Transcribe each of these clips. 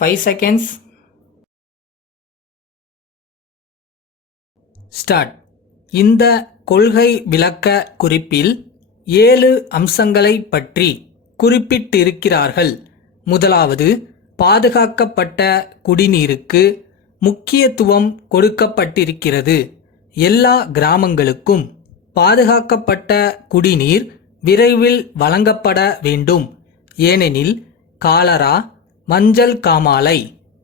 5 seconds. Start. இந்த கொள்கை விளக்க குறிப்பில் 7 அம்சங்களை பற்றி குறிப்பிட்டிருக்கிறார்கள். முதலாவது, பாதுகாக்கப்பட்ட குடிநீருக்கு முக்கியத்துவம் கொடுக்கப்பட்டிருக்கிறது. எல்லா கிராமங்களுக்கும் பாதுகாக்கப்பட்ட குடிநீர் விரைவில் வழங்கப்பட வேண்டும். ஏனெனில் காலரா, மஞ்சள் காமாலை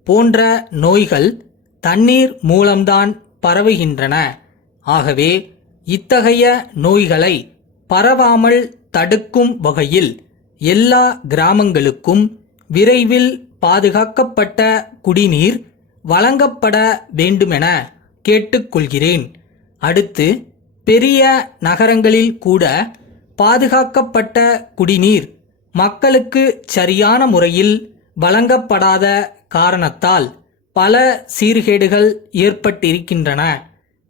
போன்ற நோய்கள் தண்ணீர் மூலம்தான் பரவுகின்றன. ஆகவே இத்தகைய நோய்களை பரவாமல் தடுக்கும் வகையில் எல்லா கிராமங்களுக்கும் விரைவில் பாதுகாக்கப்பட்ட குடிநீர் வழங்கப்பட வேண்டுமென கேட்டுக்கொள்கிறேன். அடுத்து, பெரிய நகரங்களில் கூட பாதுகாக்கப்பட்ட குடிநீர் மக்களுக்கு சரியான முறையில் வழங்கப்படாத காரணத்தால் பல சீர்கேடுகள் ஏற்பட்டிருக்கின்றன.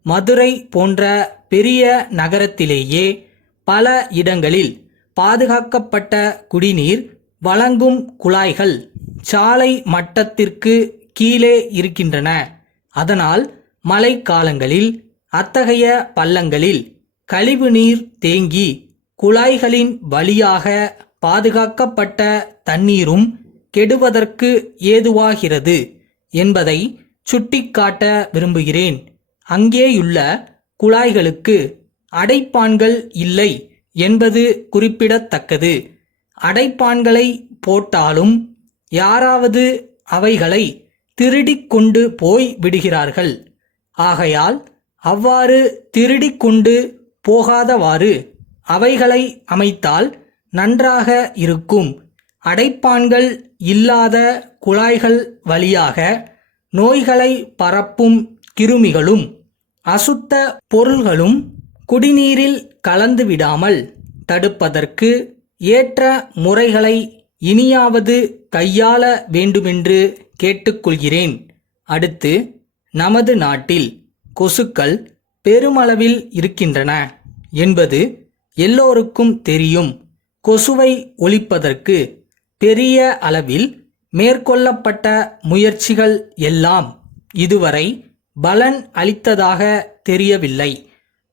மதுரை போன்ற பெரிய நகரத்திலேயே பல இடங்களில் பாதுகாக்கப்பட்ட குடிநீர் வழங்கும் குழாய்கள் சாலை மட்டத்திற்கு கீழே இருக்கின்றன. அதனால் மழை காலங்களில் அத்தகைய பள்ளங்களில் கழிவுநீர் தேங்கி குழாய்களின் வழியாக பாதுகாக்கப்பட்ட தண்ணீரும் கெடுவதற்கு ஏதுவாகிறது என்பதை சுட்டிக்காட்ட விரும்புகிறேன். அங்கேயுள்ள குழாய்களுக்கு அடைப்பான்கள் இல்லை என்பது குறிப்பிடத்தக்கது. அடைப்பான்களை போட்டாலும் யாராவது அவைகளை திருடிக் கொண்டு போய் விடுகிறார்கள். ஆகையால் அவ்வாறு திருடிக் கொண்டு போகாதவாறு அவைகளை அமைத்தால் நன்றாக இருக்கும். அடைப்பான்கள் இல்லாத குழாய்கள் வழியாக நோய்களை பரப்பும் கிருமிகளும் அசுத்த பொருள்களும் குடிநீரில் கலந்துவிடாமல் தடுப்பதற்கு ஏற்ற முறைகளை இனியாவது கையாள வேண்டுமென்று கேட்டுக்கொள்கிறேன். அடுத்து, நமது நாட்டில் கொசுக்கள் பெருமளவில் இருக்கின்றன என்பது எல்லோருக்கும் தெரியும். கொசுவை ஒழிப்பதற்கு பெரிய அளவில் மேற்கொள்ளப்பட்ட முயற்சிகள் எல்லாம் இதுவரை பலன் அளித்ததாக தெரியவில்லை.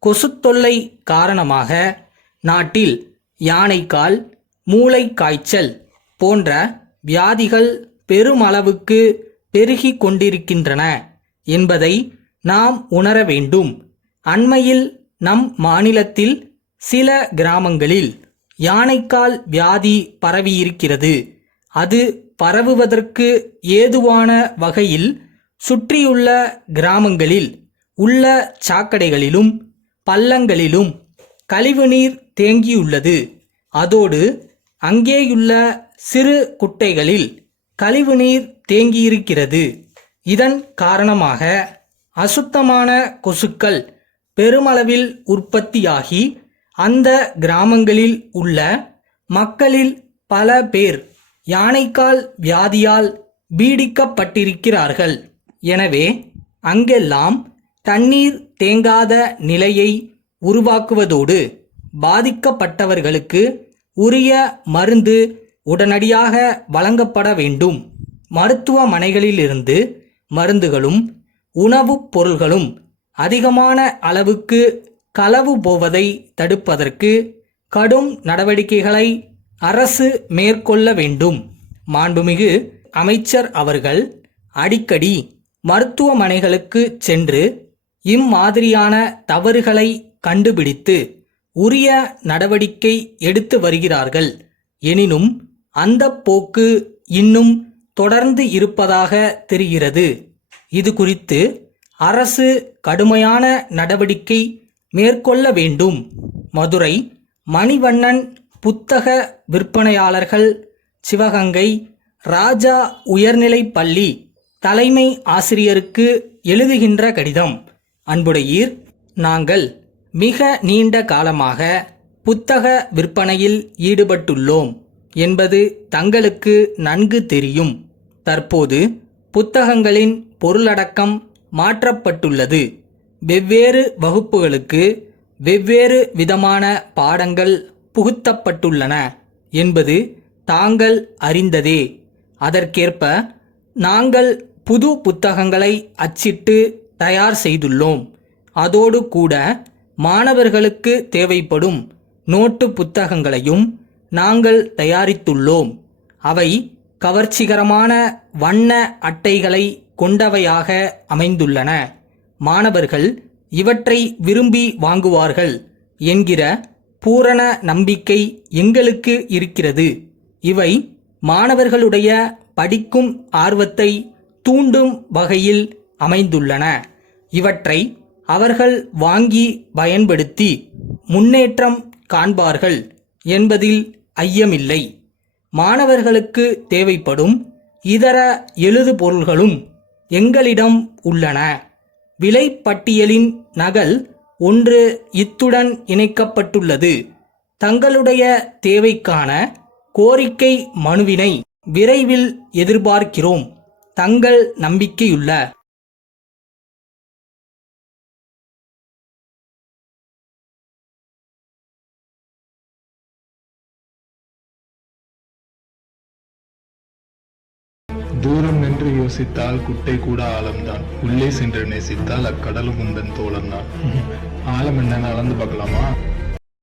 கொசு தொல்லை காரணமாக நாட்டில் யானைக்கால், மூளை காய்ச்சல் போன்ற வியாதிகள் பெருமளவுக்கு பெருகி கொண்டிருக்கின்றன என்பதை நாம் உணர வேண்டும். அண்மையில் நம் மாநிலத்தில் சில கிராமங்களில் யானைக்கால் வியாதி பரவியிருக்கிறது. அது பரவுவதற்கு ஏதுவான வகையில் சுற்றியுள்ள கிராமங்களில் உள்ள சாக்கடைகளிலும் பள்ளங்களிலும் கழிவுநீர் தேங்கியுள்ளது. அதோடு அங்கேயுள்ள சிறு குட்டைகளில் கழிவுநீர் தேங்கியிருக்கிறது. இதன் காரணமாக அசுத்தமான கொசுக்கள் பெருமளவில் உற்பத்தியாகி அந்த கிராமங்களில் உள்ள மக்களில் பல பேர் யானைக்கால் வியாதியால் பீடிக்கப்பட்டிருக்கிறார்கள். எனவே அங்கெல்லாம் தண்ணீர் தேங்காத நிலையை உருவாக்குவதோடு பாதிக்கப்பட்டவர்களுக்கு உரிய மருந்து உடனடியாக வழங்கப்பட வேண்டும். மருத்துவமனைகளிலிருந்து மருந்துகளும் உணவுப் பொருள்களும் அதிகமான அளவுக்கு களவு போவதை தடுப்பதற்கு கடும் நடவடிக்கைகளை அரசு மேற்கொள்ள வேண்டும். மாண்புமிகு அமைச்சர் அவர்கள் அடிக்கடி மருத்துவமனைகளுக்கு சென்று இம்மாதிரியான தவறுகளை கண்டுபிடித்து உரிய நடவடிக்கை எடுத்து வருகிறார்கள். எனினும் அந்த போக்கு இன்னும் தொடர்ந்து இருப்பதாக தெரிகிறது. இது குறித்து அரசு கடுமையான நடவடிக்கை மேற்கொள்ள வேண்டும். மதுரை மணிவண்ணன் புத்தக விற்பனையாளர்கள் சிவகங்கை ராஜா உயர்நிலைப் பள்ளி தலைமை ஆசிரியருக்கு எழுதுகின்ற கடிதம். அன்புடையீர், நாங்கள் மிக நீண்ட காலமாக புத்தக விற்பனையில் ஈடுபட்டுள்ளோம் என்பது தங்களுக்கு நன்கு தெரியும். தற்போது புத்தகங்களின் பொருளடக்கம் மாற்றப்பட்டுள்ளது. வெவ்வேறு வகுப்புகளுக்கு வெவ்வேறு விதமான பாடங்கள் புகுத்தப்பட்டுள்ளன என்பது தாங்கள் அறிந்ததே. அதற்கேற்ப நாங்கள் புது புத்தகங்களை அச்சிட்டு தயார் செய்துள்ளோம். அதோடு கூட மாணவர்களுக்கு தேவைப்படும் நோட்டு புத்தகங்களையும் நாங்கள் தயாரித்துள்ளோம். அவை கவர்ச்சிகரமான வண்ண அட்டைகளை கொண்டவையாக அமைந்துள்ளன. மாணவர்கள் இவற்றை விரும்பி வாங்குவார்கள் என்கிற பூரண நம்பிக்கை எங்களுக்கு இருக்கிறது. இவை மாணவர்களுடைய படிக்கும் ஆர்வத்தை தூண்டும் வகையில் அமைந்துள்ளன. இவற்றை அவர்கள் வாங்கி பயன்படுத்தி முன்னேற்றம் காண்பார்கள் என்பதில் ஐயமில்லை. மாணவர்களுக்கு தேவைப்படும் இதர எழுதுபொருள்களும் எங்களிடம் உள்ளன. விலைப்பட்டியலின் நகல் ஒன்று இத்துடன் இணைக்கப்பட்டுள்ளது. தங்களுடைய தேவைக்கான கோரிக்கை மனுவினை விரைவில் எதிர்பார்க்கிறோம். தங்கள் நம்பிக்கையுள்ள தூரம் நின்று யோசித்தால் குட்டை கூட ஆழம்தான். உள்ளே சென்று நேசித்தால் அக்கடலும் உந்தன் தோழன் தான். ஆழம் என்னன்னு அளந்து பார்க்கலாமா?